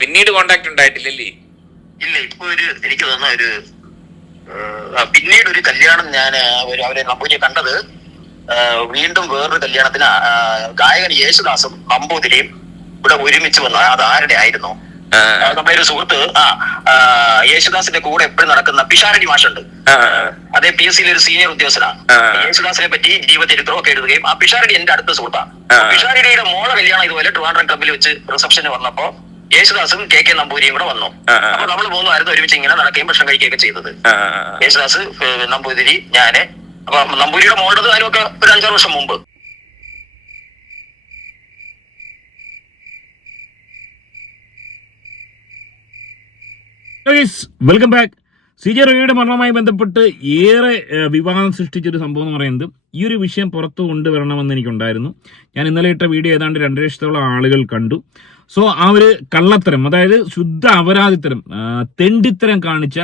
പിന്നീട് കോണ്ടാക്ട് ഉണ്ടായിട്ടില്ലല്ലേ? ഇല്ല, ഇപ്പൊ എനിക്ക് തോന്നുന്ന പിന്നീട് ഒരു കല്യാണം ഞാൻ അവരെ നമ്പൂതിരിയെ കണ്ടത് വീണ്ടും വേറൊരു കല്യാണത്തിന് ഗായകൻ യേശുദാസും നമ്പൂതിരിയും ഇവിടെ ഒരുമിച്ച് വന്ന. അത് ആരുടെ ആയിരുന്നു? നമ്മുടെ ഒരു സുഹൃത്ത് യേശുദാസിന്റെ കൂടെ എപ്പോഴും നടക്കുന്ന പിഷാരടി മാഷുണ്ട്. അതേ PSC ഒരു സീനിയർ ഉദ്യോഗസ്ഥനാണ്. യേശുദാസിനെ പറ്റി ജീവചരിത്രമൊക്കെ എഴുതുകയും ആ പിഷാരടി എന്റെ അടുത്ത സുഹൃത്താണ്. പിഷാരടിയുടെ മോളെ കല്യാണം ഇതുപോലെ ട്രിവാൻഡ്രം ക്ലബ്ബിൽ വെച്ച് റിസപ്ഷന് വന്നപ്പോ യേശുദാസും KK നമ്പൂതിരിയും കൂടെ വന്നു. അപ്പൊ നമ്മൾ മൂന്നുമായിരുന്നു ഒരുമിച്ച് ഇങ്ങനെ നടക്കുകയും ഭക്ഷണം കഴിക്കുകയൊക്കെ ചെയ്തത്. യേശുദാസ്, നമ്പൂതിരി, ഞാന്. അപ്പൊ നമ്പൂതിരിയുടെ മോളുടെ കാര്യമൊക്കെ ഒരു 5-6 വർഷം മുമ്പ്. Welcome back. CJ റോയിയുടെ മരണവുമായി ബന്ധപ്പെട്ട് ഏറെ വിവാദം സൃഷ്ടിച്ചൊരു സംഭവം എന്ന് പറയുന്നത് ഈ ഒരു വിഷയം പുറത്തു കൊണ്ടുവരണമെന്ന് എനിക്കുണ്ടായിരുന്നു. ഞാൻ ഇന്നലെ ഇട്ട വീഡിയോ ഏതാണ്ട് 2 ലക്ഷത്തോളം ആളുകൾ കണ്ടു. സോ ആ ഒരു കള്ളത്തരം, അതായത് ശുദ്ധ അപരാധിത്തരം, തെണ്ടിത്തരം കാണിച്ച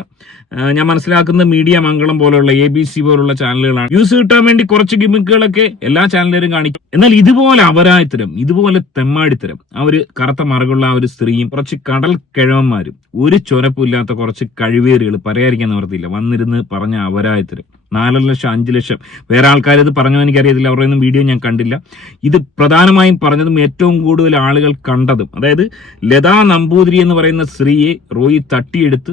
ഞാൻ മനസ്സിലാക്കുന്ന മീഡിയ മംഗളം പോലുള്ള ABC പോലുള്ള ചാനലുകളാണ്. വ്യൂസ് കിട്ടാൻ വേണ്ടി കുറച്ച് ഗിമിക്കുകളൊക്കെ എല്ലാ ചാനലുകാരും കാണിക്കും. എന്നാൽ ഇതുപോലെ അപരാധിത്തരം, ഇതുപോലെ തെമ്മാടിത്തരം, ആ ഒരു കറുത്ത മറുകുള്ള ആ ഒരു സ്ത്രീയും കുറച്ച് കടൽ കിഴവന്മാരും ഒരു ചൊരപ്പില്ലാത്ത കുറച്ച് കഴിവേറികൾ പറയാതിരിക്കാൻ നിവർത്തിയില്ല വന്നിരുന്ന് പറഞ്ഞ അപരാധിത്തരം. 4 ലക്ഷം 5 ലക്ഷം വേറെ ആൾക്കാർ ഇത് പറഞ്ഞോ എനിക്കറിയത്തില്ല, അവരുടെ ഒന്നും വീഡിയോ ഞാൻ കണ്ടില്ല. ഇത് പ്രധാനമായും പറഞ്ഞതും ഏറ്റവും കൂടുതൽ ആളുകൾ കണ്ടതും, അതായത് ലതാ നമ്പൂതിരി എന്ന് പറയുന്ന സ്ത്രീയെ റോയി തട്ടിയെടുത്ത്,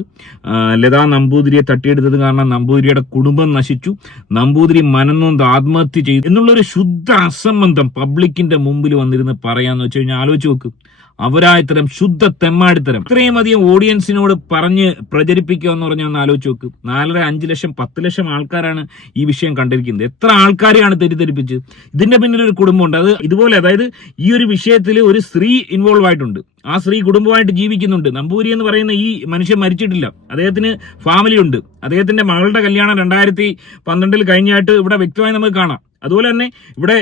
ലതാ നമ്പൂതിരിയെ തട്ടിയെടുത്തത് കാരണം നമ്പൂതിരിയുടെ കുടുംബം നശിച്ചു, നമ്പൂതിരി മനംനൊന്ത് ആത്മഹത്യ ചെയ്തു എന്നുള്ളൊരു ശുദ്ധ അസംബന്ധം പബ്ലിക്കിന്റെ മുമ്പിൽ വന്നിരുന്ന് പറയാന്ന് വെച്ച് കഴിഞ്ഞാൽ ആലോചിച്ച് നോക്ക്. അവരായിത്തരം, ശുദ്ധ തെമ്മാടിത്തരം ഇത്രയും അധികം ഓഡിയൻസിനോട് പറഞ്ഞ് പ്രചരിപ്പിക്കുക എന്ന് പറഞ്ഞാൽ ഒന്ന് ആലോചിച്ച് നോക്ക്. 4, 5 ലക്ഷം 10 ലക്ഷം ആൾക്കാരാണ് ഈ വിഷയം കണ്ടിരിക്കുന്നത്. എത്ര ആൾക്കാരെയാണ് തെറ്റിദ്ധരിപ്പിച്ച്. ഇതിന്റെ പിന്നിൽ ഒരു കുടുംബമുണ്ട്. അത് ഇതുപോലെ, അതായത് ഈ ഒരു വിഷയത്തിൽ ഒരു സ്ത്രീ ഇൻവോൾവ് ആയിട്ടുണ്ട്. ആ സ്ത്രീ കുടുംബമായിട്ട് ജീവിക്കുന്നുണ്ട്. നമ്പൂരി എന്ന് പറയുന്ന ഈ മനുഷ്യൻ മരിച്ചിട്ടില്ല, അദ്ദേഹത്തിന് ഫാമിലി ഉണ്ട്. അദ്ദേഹത്തിന്റെ മകളുടെ കല്യാണം 2012 കഴിഞ്ഞായിട്ട് ഇവിടെ വ്യക്തമായി നമുക്ക് കാണാം. അതുപോലെ തന്നെ ഇവിടെ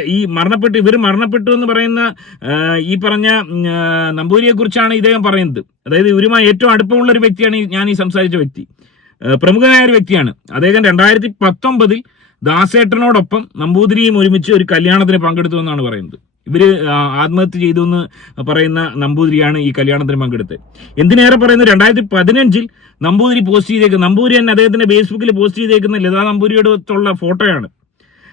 ഇവർ മരണപ്പെട്ടു എന്ന് പറയുന്ന ഈ പറഞ്ഞ നമ്പൂരിയെ കുറിച്ചാണ് ഇദ്ദേഹം പറയുന്നത്. അതായത് ഇവരുമായി ഏറ്റവും അടുപ്പമുള്ള ഒരു വ്യക്തിയാണ് ഞാൻ ഈ സംസാരിച്ച വ്യക്തി. പ്രമുഖനായ ഒരു വ്യക്തിയാണ് അദ്ദേഹം. 2019 ദാസേട്ടനോടൊപ്പം നമ്പൂതിരിയും ഒരുമിച്ച് ഒരു കല്യാണത്തിന് പങ്കെടുത്തു എന്നാണ് പറയുന്നത്. ഇവര് ആത്മഹത്യ ചെയ്തു എന്ന് പറയുന്ന നമ്പൂതിരിയാണ് ഈ കല്യാണത്തിന് പങ്കെടുത്തത്. എന്തിനേറെ പറയുന്നത്, 2015 നമ്പൂതിരി പോസ്റ്റ് ചെയ്തേക്കുന്ന, നമ്പൂരി തന്നെ അദ്ദേഹത്തിന്റെ ഫേസ്ബുക്കിൽ പോസ്റ്റ് ചെയ്തേക്കുന്ന ലതാ നമ്പൂരിയോടൊത്തുള്ള ഫോട്ടോയാണ്.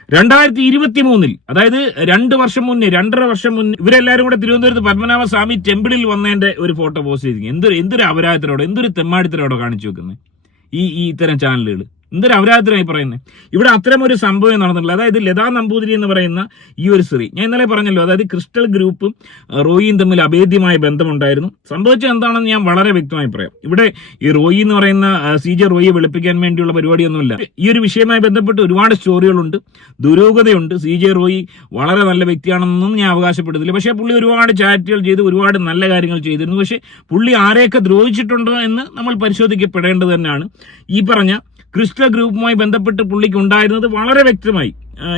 2023 അതായത് 2 വർഷം മുന്നേ, 2.5 വർഷം മുന്നേ ഇവരെല്ലാരും കൂടെ തിരുവനന്തപുരത്ത് പത്മനാഭ സ്വാമി ടെമ്പിളിൽ വന്നതിന്റെ ഒരു ഫോട്ടോ പോസ്റ്റ് ചെയ്തിരിക്കും. എന്തൊരു അപരാധത്തിനോടോ, എന്തൊരു തെമ്മാടിത്തരോടോ കാണിച്ചു വെക്കുന്നത് ഈ ഇത്തരം ചാനലുകൾ. എന്തൊരു അപരാധത്തിനായി പറയുന്നത്. ഇവിടെ അത്തരം ഒരു സംഭവം നടന്നിട്ടില്ല. അതായത് ലതാ നമ്പൂതിരി എന്ന് പറയുന്ന ഈ ഒരു സ്ത്രീ, ഞാൻ ഇന്നലെ പറഞ്ഞല്ലോ, അതായത് ക്രിസ്റ്റൽ ഗ്രൂപ്പും റോയിയും തമ്മിൽ അഭേദ്യമായ ബന്ധമുണ്ടായിരുന്നു. സംഭവിച്ചത് എന്താണെന്ന് ഞാൻ വളരെ വ്യക്തമായി പറയാം. ഇവിടെ ഈ റോയി എന്ന് പറയുന്ന CJ റോയിയെ വെളുപ്പിക്കാൻ വേണ്ടിയുള്ള പരിപാടിയൊന്നുമില്ല. ഈ ഒരു വിഷയവുമായി ബന്ധപ്പെട്ട് ഒരുപാട് സ്റ്റോറികളുണ്ട്, ദുരൂഹതയുണ്ട്. CJ റോയി വളരെ നല്ല വ്യക്തിയാണെന്നൊന്നും ഞാൻ അവകാശപ്പെടുന്നില്ല. പക്ഷേ പുള്ളി ഒരുപാട് ചാരിറ്റികൾ ചെയ്ത് ഒരുപാട് നല്ല കാര്യങ്ങൾ ചെയ്തിരുന്നു. പക്ഷേ പുള്ളി ആരെയൊക്കെ ദ്രോഹിച്ചിട്ടുണ്ടോ എന്ന് നമ്മൾ പരിശോധിക്കപ്പെടേണ്ടത് തന്നെയാണ്. ഈ പറഞ്ഞ ക്രിസ്റ്റൽ ഗ്രൂപ്പുമായി ബന്ധപ്പെട്ട് പുള്ളിക്ക് ഉണ്ടായിരുന്നത് വളരെ വ്യക്തമായി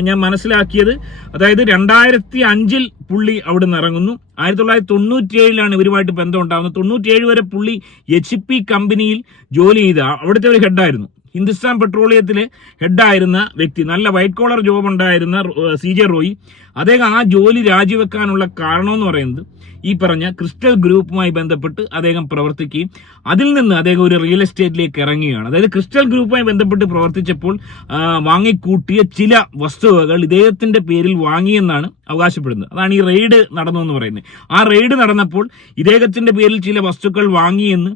ഞാൻ മനസ്സിലാക്കിയത്. അതായത് 2005 പുള്ളി അവിടെ നിന്ന് ഇറങ്ങുന്നു. 1997 ഇവരുമായിട്ട് ബന്ധം ഉണ്ടാകുന്നത്. 97 വരെ പുള്ളി HP കമ്പനിയിൽ ജോലി ചെയ്ത അവിടുത്തെ ഒരു ഹെഡായിരുന്നു. ഹിന്ദുസ്ഥാൻ പെട്രോളിയത്തിലെ ഹെഡായിരുന്ന വ്യക്തി, നല്ല വൈറ്റ് കോളർ ജോബ് ഉണ്ടായിരുന്ന CJ റോയി, അദ്ദേഹം ആ ജോലി രാജിവെക്കാനുള്ള കാരണമെന്ന് പറയുന്നത് ഈ പറഞ്ഞ ക്രിസ്റ്റൽ ഗ്രൂപ്പുമായി ബന്ധപ്പെട്ട് അദ്ദേഹം പ്രവർത്തിക്കുകയും അതിൽ നിന്ന് അദ്ദേഹം ഒരു റിയൽ എസ്റ്റേറ്റിലേക്ക് ഇറങ്ങുകയാണ്. അതായത് ക്രിസ്റ്റൽ ഗ്രൂപ്പുമായി ബന്ധപ്പെട്ട് പ്രവർത്തിച്ചപ്പോൾ വാങ്ങിക്കൂട്ടിയ ചില വസ്തുവകൾ ഇദ്ദേഹത്തിന്റെ പേരിൽ വാങ്ങിയെന്നാണ് അവകാശപ്പെടുന്നത്. അതാണ് ഈ റെയ്ഡ് നടന്നു എന്ന് പറയുന്നത്. ആ റെയ്ഡ് നടന്നപ്പോൾ ഇദ്ദേഹത്തിന്റെ പേരിൽ ചില വസ്തുക്കൾ വാങ്ങിയെന്ന്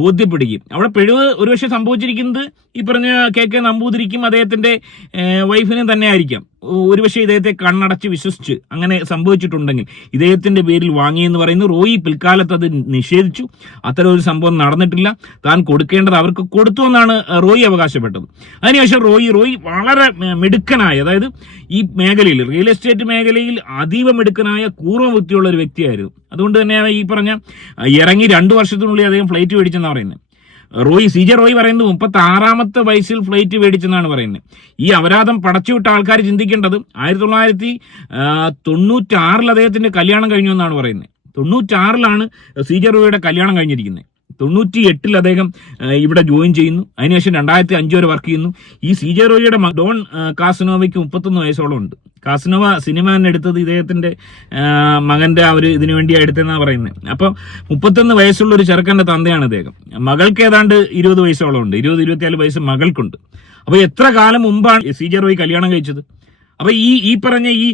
ബോധ്യപ്പെടുകയും അവിടെ പിഴവ് ഒരുപക്ഷെ സംഭവിച്ചിരിക്കുന്നത് ഈ പറഞ്ഞ KK നമ്പൂതിരിക്കും അദ്ദേഹത്തിന്റെ വൈഫിനും തന്നെ ആയിരിക്കാം. ഒരുപക്ഷെ ഇദ്ദേഹത്തെ കണ്ണടച്ച് വിശ്വസിച്ച് അങ്ങനെ സംഭവിച്ചിട്ടുണ്ടെങ്കിൽ ഇദ്ദേഹത്തിന്റെ പേരിൽ വാങ്ങിയെന്ന് പറയുന്നു. റോയി പിൽക്കാലത്ത് അത് നിഷേധിച്ചു. അത്തരം ഒരു സംഭവം നടന്നിട്ടില്ല, താൻ കൊടുക്കേണ്ടത് അവർക്ക് കൊടുത്തു എന്നാണ് റോയി അവകാശപ്പെട്ടത്. അതിനുശേഷം റോയി വളരെ മിടുക്കനായ, അതായത് ഈ മേഖലയിൽ, റിയൽ എസ്റ്റേറ്റ് മേഖലയിൽ അതീവ മിടുക്കനായ കൂർമ്മബുദ്ധിയുള്ള ഒരു വ്യക്തിയായിരുന്നു. അതുകൊണ്ട് തന്നെ ഈ പറഞ്ഞ ഇറങ്ങി 2 വർഷത്തിനുള്ളിൽ അദ്ദേഹം ഫ്ലൈറ്റ് മേടിച്ചെന്നാണ് പറയുന്നത്. CJ റോയി പറയുന്നത് 36ാമത്തെ വയസ്സിൽ ഫ്ലൈറ്റ് മേടിച്ചെന്നാണ് പറയുന്നത്. ഈ അപരാധം പടച്ചുവിട്ട ആൾക്കാർ ചിന്തിക്കേണ്ടത് 1996 അദ്ദേഹത്തിന്റെ കല്യാണം കഴിഞ്ഞു എന്നാണ് പറയുന്നത്. 96 CJ റോയിയുടെ കല്യാണം കഴിഞ്ഞിരിക്കുന്നത്. 98 അദ്ദേഹം ഇവിടെ ജോയിൻ ചെയ്യുന്നു. അതിനുശേഷം 2005 വരെ വർക്ക് ചെയ്യുന്നു. ഈ CJ റോയിയുടെ ഡോൺ കാസനോവയ്ക്ക് 31 വയസ്സോളം ഉണ്ട്. കാസനോവ സിനിമ തന്നെ എടുത്തത് ഇദ്ദേഹത്തിന്റെ മകന്റെ ആ ഒരു ഇതിനു വേണ്ടിയാണ് എടുത്തതെന്നാണ് പറയുന്നത്. അപ്പൊ 31 വയസ്സുള്ള ഒരു ചെറുക്കന്റെ തന്തയാണ് ഇദ്ദേഹം. മകൾക്ക് ഏതാണ്ട് 20 വയസ്സോളം ഉണ്ട്. 20-24 വയസ്സ് മകൾക്കുണ്ട്. അപ്പൊ എത്ര കാലം മുമ്പാണ് CJ റോയി കല്യാണം കഴിച്ചത്? അപ്പൊ ഈ പറഞ്ഞ ഈ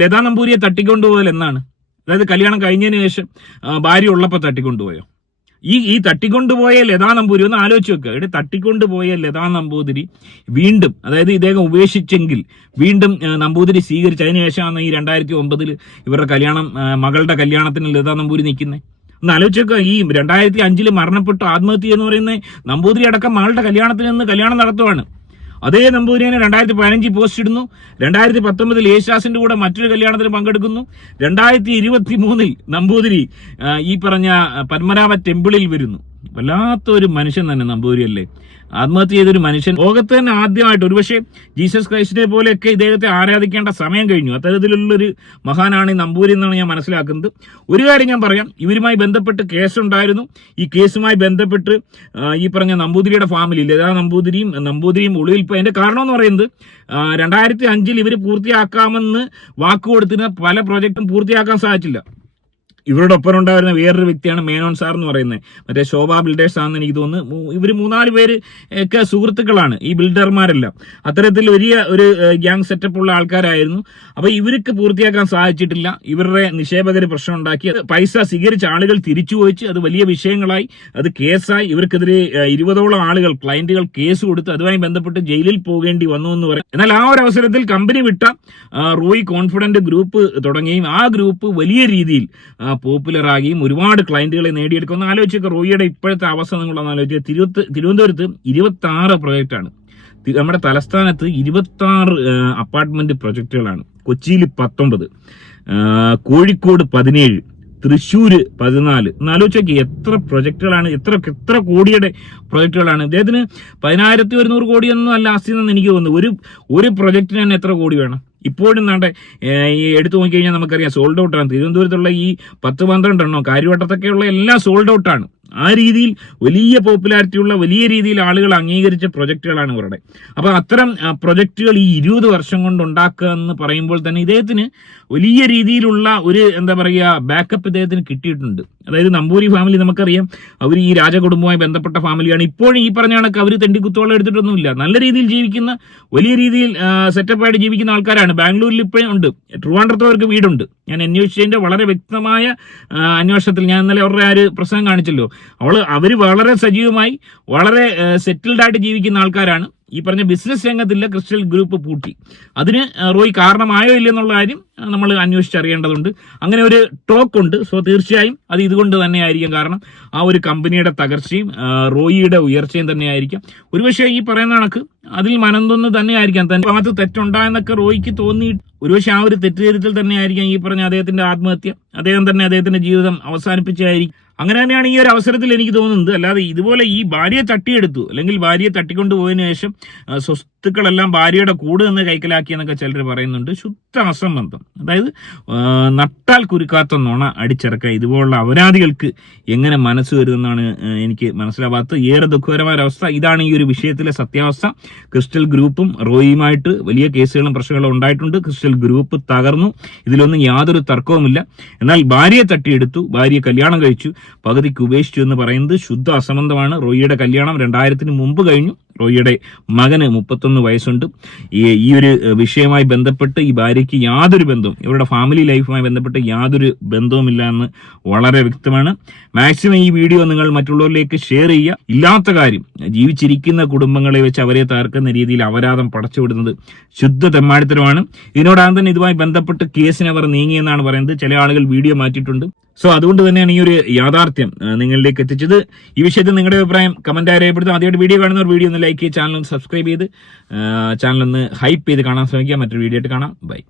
ലതാ നമ്പൂതിരിയെ തട്ടിക്കൊണ്ടുപോകൽ എന്നാണ്? അതായത് കല്യാണം കഴിഞ്ഞതിന് ശേഷം ഭാര്യ ഉള്ളപ്പോൾ തട്ടിക്കൊണ്ടുപോയോ? ഈ തട്ടിക്കൊണ്ടുപോയ ലതാ നമ്പൂതിരി ഒന്ന് ആലോചിച്ച് വെക്കുക. ഇവിടെ തട്ടിക്കൊണ്ടുപോയ ലതാ നമ്പൂതിരി വീണ്ടും, അതായത് ഇദ്ദേഹം ഉപേക്ഷിച്ചെങ്കിൽ വീണ്ടും നമ്പൂതിരി സ്വീകരിച്ച് അതിനുശേഷമാണ് ഈ 2009 ഇവരുടെ കല്യാണം, മകളുടെ കല്യാണത്തിന് ലതാ നമ്പൂതിരി നിൽക്കുന്നത്. ഒന്ന് ആലോചിച്ച് വെക്കുക. ഈ 2005 മരണപ്പെട്ടു ആത്മഹത്യ എന്ന് പറയുന്നത് നമ്പൂതിരി അടക്കം മകളുടെ കല്യാണത്തിൽ നിന്ന് കല്യാണം നടത്തുവാണ്. അതേ നമ്പൂതിരിനെ 2015 പോസ്റ്റ് ഇടുന്നു. 2019 യേശുദാസിന്റെ കൂടെ മറ്റൊരു കല്യാണത്തിന് പങ്കെടുക്കുന്നു. 2023 നമ്പൂതിരി ഈ പറഞ്ഞ പത്മനാഭ ടെമ്പിളിൽ വരുന്നു. വല്ലാത്തൊരു മനുഷ്യൻ തന്നെ നമ്പൂതിരി അല്ലേ. ആത്മഹത്യ ചെയ്തൊരു മനുഷ്യൻ. ലോകത്ത് തന്നെ ആദ്യമായിട്ട്, ഒരുപക്ഷെ ജീസസ് ക്രൈസ്റ്റിനെ പോലെയൊക്കെ ഇദ്ദേഹത്തെ ആരാധിക്കേണ്ട സമയം കഴിഞ്ഞു. അത്തരത്തിലുള്ളൊരു മഹാനാണ് ഈ നമ്പൂതിരി എന്നാണ് ഞാൻ മനസ്സിലാക്കുന്നത്. ഒരു കാര്യം ഞാൻ പറയാം, ഇവരുമായി ബന്ധപ്പെട്ട് കേസുണ്ടായിരുന്നു. ഈ കേസുമായി ബന്ധപ്പെട്ട് ഈ പറഞ്ഞ നമ്പൂതിരിയുടെ ഫാമിലി ലതാ നമ്പൂതിരിയും ഒളിവിൽ പോയി. അതിന്റെ കാരണം എന്ന് പറയുന്നത് 2005 ഇവർ പൂർത്തിയാക്കാമെന്ന് വാക്കുകൊടുത്തിന് പല പ്രോജക്റ്റും പൂർത്തിയാക്കാൻ സാധിച്ചില്ല. ഇവരുടെ ഒപ്പം ഉണ്ടായിരുന്ന വേറൊരു വ്യക്തിയാണ് മേനോൻ സാർ എന്ന് പറയുന്നത്. മറ്റേ ശോഭ ബിൽഡേഴ്സ് ആണെന്ന് എനിക്ക് തോന്നുന്നു. ഇവർ 3-4 പേര് ഒക്കെ സുഹൃത്തുക്കളാണ്, ഈ ബിൽഡർമാരെല്ലാം. അത്തരത്തിൽ വലിയ ഒരു ഗ്യാങ് സെറ്റപ്പ് ഉള്ള ആൾക്കാരായിരുന്നു. അപ്പൊ ഇവർക്ക് പൂർത്തിയാക്കാൻ സാധിച്ചിട്ടില്ല. ഇവരുടെ നിക്ഷേപകർ പ്രശ്നം ഉണ്ടാക്കി, പൈസ സ്വീകരിച്ച ആളുകൾ തിരിച്ചു പോയിച്ച് അത് വലിയ വിഷയങ്ങളായി, അത് കേസായി. ഇവർക്കെതിരെ 20ഓളം ആളുകൾ, ക്ലയന്റുകൾ കേസ് കൊടുത്ത് അതുമായി ബന്ധപ്പെട്ട് ജയിലിൽ പോകേണ്ടി വന്നു എന്ന് പറയും. എന്നാൽ ആ ഒരു അവസരത്തിൽ കമ്പനി വിട്ട റോയി കോൺഫിഡന്റ് ഗ്രൂപ്പ് തുടങ്ങുകയും ആ ഗ്രൂപ്പ് വലിയ രീതിയിൽ പോപ്പുലർ ആകുകയും ഒരുപാട് ക്ലയന്റുകളെ നേടിയെടുക്കുന്ന. ആലോചിച്ചൊക്കെ റോയിയുടെ ഇപ്പോഴത്തെ അവസ്ഥ നിങ്ങളൊന്ന് ആലോചിക്കുക. തിരുവനന്തപുരത്ത് 26 പ്രൊജക്റ്റാണ്. നമ്മുടെ തലസ്ഥാനത്ത് 26 അപ്പാർട്ട്മെന്റ് പ്രൊജക്ടുകളാണ്. കൊച്ചിയിൽ 19, കോഴിക്കോട് 17, തൃശ്ശൂര് 14. ഒന്ന് ആലോചിച്ചോക്കി എത്ര പ്രൊജക്ടുകളാണ്, എത്ര കോടിയുടെ പ്രൊജക്ടുകളാണ്. ഇദ്ദേഹത്തിന് 10,100 കോടിയൊന്നും അല്ല ആസ്തി എന്ന് എനിക്ക് തോന്നുന്നു. ഒരു പ്രൊജക്ടിന് തന്നെ എത്ര കോടി വേണം? ഇപ്പോഴും നാട്ടെ ഈ എടുത്തു നോക്കിക്കഴിഞ്ഞാൽ നമുക്കറിയാം സോൾഡ് ഔട്ടാണ്. തിരുവനന്തപുരത്തുള്ള ഈ 10-12 എണ്ണോ കാര്യവട്ടത്തൊക്കെയുള്ള എല്ലാം സോൾഡ് ഔട്ടാണ്. ആ രീതിയിൽ വലിയ പോപ്പുലാരിറ്റി ഉള്ള, വലിയ രീതിയിൽ ആളുകൾ അംഗീകരിച്ച പ്രൊജക്ടുകളാണ് ഇവരുടെ. അപ്പൊ അത്തരം പ്രൊജക്ടുകൾ ഈ 20 വർഷം കൊണ്ട് ഉണ്ടാക്കുക എന്ന് പറയുമ്പോൾ തന്നെ ഇദ്ദേഹത്തിന് വലിയ രീതിയിലുള്ള ഒരു എന്താ പറയുക ബാക്കപ്പ് ഇദ്ദേഹത്തിന് കിട്ടിയിട്ടുണ്ട്. അതായത് നമ്പൂരി ഫാമിലി നമുക്കറിയാം, അവർ ഈ രാജകുടുംബവുമായി ബന്ധപ്പെട്ട ഫാമിലിയാണ്. ഇപ്പോഴും ഈ പറഞ്ഞ കണക്ക് അവർ തെണ്ടിക്കുത്തോളം എടുത്തിട്ടൊന്നുമില്ല. നല്ല രീതിയിൽ ജീവിക്കുന്ന, വലിയ രീതിയിൽ സെറ്റപ്പായിട്ട് ജീവിക്കുന്ന ആൾക്കാരാണ്. ബാംഗ്ലൂരിൽ ഇപ്പോഴും ഉണ്ട്. ട്രിവാൻഡ്രത്ത് അവർക്ക് വീടുണ്ട്. ഞാൻ അന്വേഷിച്ചതിന്റെ വളരെ വ്യക്തമായ അന്വേഷണത്തിൽ ഞാൻ ഇന്നലെ അവരുടെ ഒരു പ്രസംഗം കാണിച്ചല്ലോ. അവര് വളരെ സജീവമായി, വളരെ സെറ്റിൽഡ് ആയിട്ട് ജീവിക്കുന്ന ആൾക്കാരാണ്. ഈ പറഞ്ഞ ബിസിനസ് രംഗത്തില്ല ക്രിസ്റ്റൽ ഗ്രൂപ്പ് പൂട്ടി. അതിന് റോയി കാരണമായോ ഇല്ലെന്നുള്ള കാര്യം നമ്മൾ അന്വേഷിച്ചറിയേണ്ടതുണ്ട്. അങ്ങനെ ഒരു ടോക്ക് ഉണ്ട്. സോ തീർച്ചയായും അത് ഇതുകൊണ്ട് തന്നെ ആയിരിക്കും. കാരണം ആ ഒരു കമ്പനിയുടെ തകർച്ചയും റോയിയുടെ ഉയർച്ചയും തന്നെ ആയിരിക്കാം. ഒരുപക്ഷെ ഈ പറയുന്ന കണക്ക് അതിൽ മനംതൊന്ന് തന്നെ ആയിരിക്കാം. തന്റെ ഭാഗത്ത് തെറ്റുണ്ടായെന്നൊക്കെ റോയിക്ക് തോന്നി. ഒരുപക്ഷെ ആ ഒരു തെറ്റുതിരുത്തൽ തന്നെ ആയിരിക്കാം ഈ പറഞ്ഞ അദ്ദേഹത്തിന്റെ ആത്മഹത്യ. അദ്ദേഹം തന്നെ അദ്ദേഹത്തിന്റെ ജീവിതം അവസാനിപ്പിച്ചായിരിക്കും. അങ്ങനെ തന്നെയാണ് ഈ ഒരു അവസരത്തിൽ എനിക്ക് തോന്നുന്നത്. അല്ലാതെ ഇതുപോലെ ഈ ഭാര്യയെ തട്ടിയെടുത്തു, അല്ലെങ്കിൽ ഭാര്യയെ തട്ടിക്കൊണ്ടുപോയതിനു ശേഷം സ്വത്തുക്കളെല്ലാം ഭാര്യയുടെ കൂടെ നിന്ന് കൈക്കലാക്കി എന്നൊക്കെ ചിലർ പറയുന്നുണ്ട്. ശുദ്ധ അസംബന്ധം. അതായത് നട്ടാൽ കുരുക്കാത്ത നുണ അടിച്ചിറക്കുക. ഇതുപോലുള്ള അപരാധികൾക്ക് എങ്ങനെ മനസ്സ് വരുമെന്നാണ് എനിക്ക് മനസ്സിലാവാത്തത്. ഏറെ ദുഃഖകരമായ അവസ്ഥ. ഇതാണ് ഈ ഒരു വിഷയത്തിലെ സത്യാവസ്ഥ. ക്രിസ്റ്റൽ ഗ്രൂപ്പും റോയിയുമായിട്ട് വലിയ കേസുകളും പ്രശ്നങ്ങളും ഉണ്ടായിട്ടുണ്ട്. ക്രിസ്റ്റൽ ഗ്രൂപ്പ് തകർന്നു, ഇതിലൊന്നും യാതൊരു തർക്കവുമില്ല. എന്നാൽ ഭാര്യയെ തട്ടിയെടുത്തു, ഭാര്യയെ കല്യാണം കഴിച്ചു, പകുതിക്ക് ഉപേക്ഷിച്ചു എന്ന് പറയുന്നത് ശുദ്ധ അസംബന്ധമാണ്. റോയിയുടെ കല്യാണം 2000-ന് മുമ്പ് കഴിഞ്ഞു. റോയിയുടെ മകന് 31 വയസ്സുണ്ട്. ഈ ഒരു വിഷയവുമായി ബന്ധപ്പെട്ട് ഈ ഭാര്യയ്ക്ക് യാതൊരു ബന്ധവും, ഇവരുടെ ഫാമിലി ലൈഫുമായി ബന്ധപ്പെട്ട് യാതൊരു ബന്ധവുമില്ല എന്ന് വളരെ വ്യക്തമാണ്. മാക്സിമം ഈ വീഡിയോ നിങ്ങൾ മറ്റുള്ളവരിലേക്ക് ഷെയർ ചെയ്യുക. ഇല്ലാത്ത കാര്യം, ജീവിച്ചിരിക്കുന്ന കുടുംബങ്ങളെ വെച്ച് അവരെ തകർക്കുന്ന രീതിയിൽ അപരാധം പടച്ചുവിടുന്നത് ശുദ്ധ തെമ്മാടിത്തരമാണ്. ഇതിനോടകം തന്നെ ഇതുമായി ബന്ധപ്പെട്ട് കേസിന് അവർ നീങ്ങിയെന്നാണ് പറയുന്നത്. ചില ആളുകൾ വീഡിയോ മാറ്റിയിട്ടുണ്ട്. സോ അതുകൊണ്ട് തന്നെയാണ് ഈ ഒരു യാഥാർത്ഥ്യം നിങ്ങളിലേക്ക് എത്തിച്ചത്. ഈ വിഷയത്തിൽ നിങ്ങളുടെ അഭിപ്രായം കമന്റായി രേഖപ്പെടുത്തും. ആദ്യമായിട്ട് വീഡിയോ കാണുന്നവർ വീഡിയോ ഒന്ന് ലൈക്ക് ചെയ്ത് ചാനൽ ഒന്ന് സബ്സ്ക്രൈബ് ചെയ്ത് ചാനൽ ഒന്ന് ഹൈപ്പ് ചെയ്ത് കാണാൻ ശ്രമിക്കുക. മറ്റൊരു വീഡിയോ ആയിട്ട് കാണാം. ബൈ.